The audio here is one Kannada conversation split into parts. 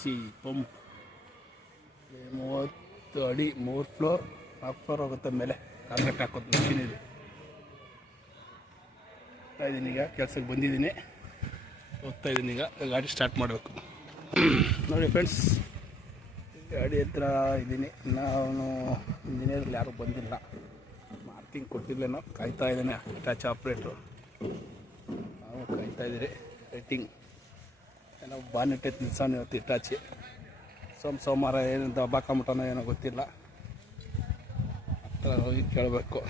ಸಿ ಪಂಪ್ 30 ಅಡಿ 3 ಫ್ಲೋರ್ 4 ಫ್ಲೋರ್ ಹೋಗುತ್ತೆ ಮೇಲೆ ಕಾಂಕ್ರೀಟ್ ಹಾಕೋದು ಮಿಷಿನ್ ಇದು. ಹೋಗ್ತಾಯಿದ್ದೀನಿ ಈಗ, ಕೆಲಸಕ್ಕೆ ಬಂದಿದ್ದೀನಿ, ಹೋಗ್ತಾಯಿದ್ದೀನಿ ಈಗ. ಗಾಡಿ ಸ್ಟಾರ್ಟ್ ಮಾಡಬೇಕು. ನೋಡಿ ಫ್ರೆಂಡ್ಸ್, ಗಾಡಿ ಹತ್ರ ಇದ್ದೀನಿ. ನಾನು ಇಂಜಿನಿಯರಲ್ಲಿ ಯಾರೂ ಬಂದಿಲ್ಲ, ಮಾರ್ಕಿಂಗ್ ಕೊಟ್ಟಿಲ್ಲೇನೋ, ಕಾಯ್ತಾ ಇದ್ದಾನೆ ಅಟ್ಯಾಚ್ ಆಪ್ರೇಟ್ರು. ನಾವು ಕಾಯ್ತಾಯಿದ್ದೀರಿ. ರೇಟಿಂಗ್ ಏನೋ ಬಾನೆಟ್ ಎತ್ತು ನಿಲ್ಸೋಣ ಇವತ್ತು ಇಟ್ಟಾಚಿ. ಸೋಮವಾರ ಏನಂತ ಬಾಕಂಬಿಟ್ಟನೋ ಏನೋ ಗೊತ್ತಿಲ್ಲ, ಹತ್ರ ಹೋಗಿ ಕೇಳಬೇಕು.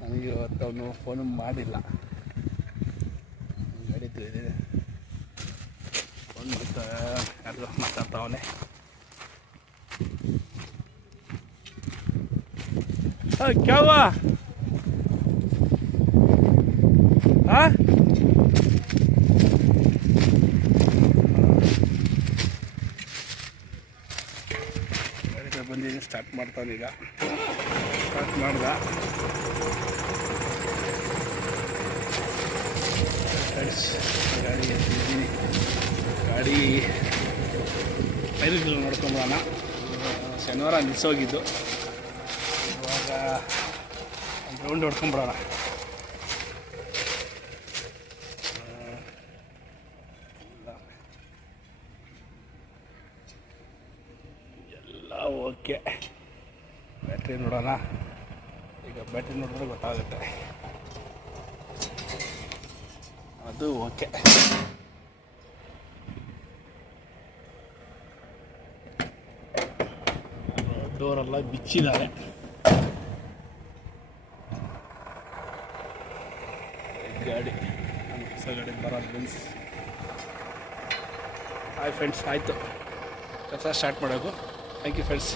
ನನಗೆ ಇವತ್ತು ಅವನು ಫೋನು ಮಾಡಿಲ್ಲ, ಗಾಡಿದ್ದು ಇದೆ. ಫೋನ್ ಯಾರು ಮಾತಾಡ್ತಾವನೆ. क्या हुआ? हाँ ಬಂದಿದ್ದೀನಿ, ಸ್ಟಾರ್ಟ್ ಮಾಡ್ತಾನೆ ಈಗ. ಸ್ಟಾರ್ಟ್ ಮಾಡ್ದ ಗಾಡಿ ಎತ್ತಿದ್ದೀನಿ. ಗಾಡಿ ಟೈರ್ಗಳು ನೋಡ್ಕೊಂಬಿಡೋಣ. ಶನಿವಾರ ನಿಲ್ಸೋಗಿದ್ದು, ಇವಾಗ ಒಂದು ರೌಂಡ್ ಹೊಡ್ಕೊಂಬಿಡೋಣ. ಎಲ್ಲ ಓಕೆ. ಬ್ಯಾಟ್ರಿ ನೋಡೋಣ. ಈಗ ಬ್ಯಾಟ್ರಿ ನೋಡಿದ್ರೆ ಗೊತ್ತಾಗುತ್ತೆ. ಅದು ಓಕೆ. ಡೋರೆಲ್ಲ ಬಿಚ್ಚಿದ್ದಾರೆ. ಗಾಡಿ ಹೊಸ ಗಾಡಿ ಬರೋದು ಬೆನ್ಸ್. ಹಾಯ್ ಫ್ರೆಂಡ್ಸ್, ಆಯಿತು ಕೆಲಸ ಸ್ಟಾರ್ಟ್ ಮಾಡೋದು. Thank you friends.